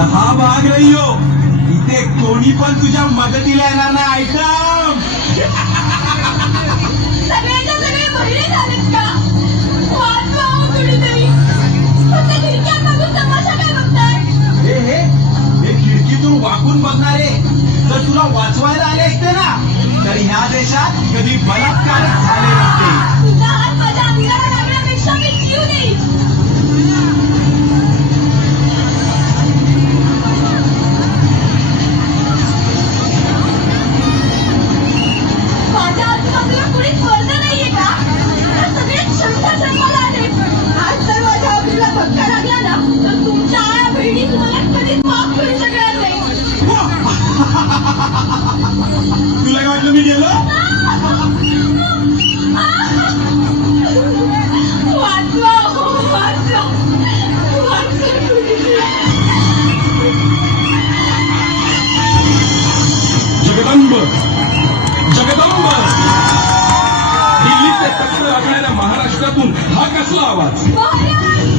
दहा हा भाग रहियो. इथे कोणी पण तुझ्या मदतीला येणार नाही ऐकाम हे खिडकीतून वाकून बघणारे तर तुला वाचवायला आले असते ना तर ह्या देशात कधी बलात्कार झाले काय वाटलं मी गेलो वाचवा हो वाचवा वाचवा कुणीतरी. जगदंब जगदंब दिल्लीचे तक्क लागणाऱ्या महाराष्ट्रातून हा कसला आवाज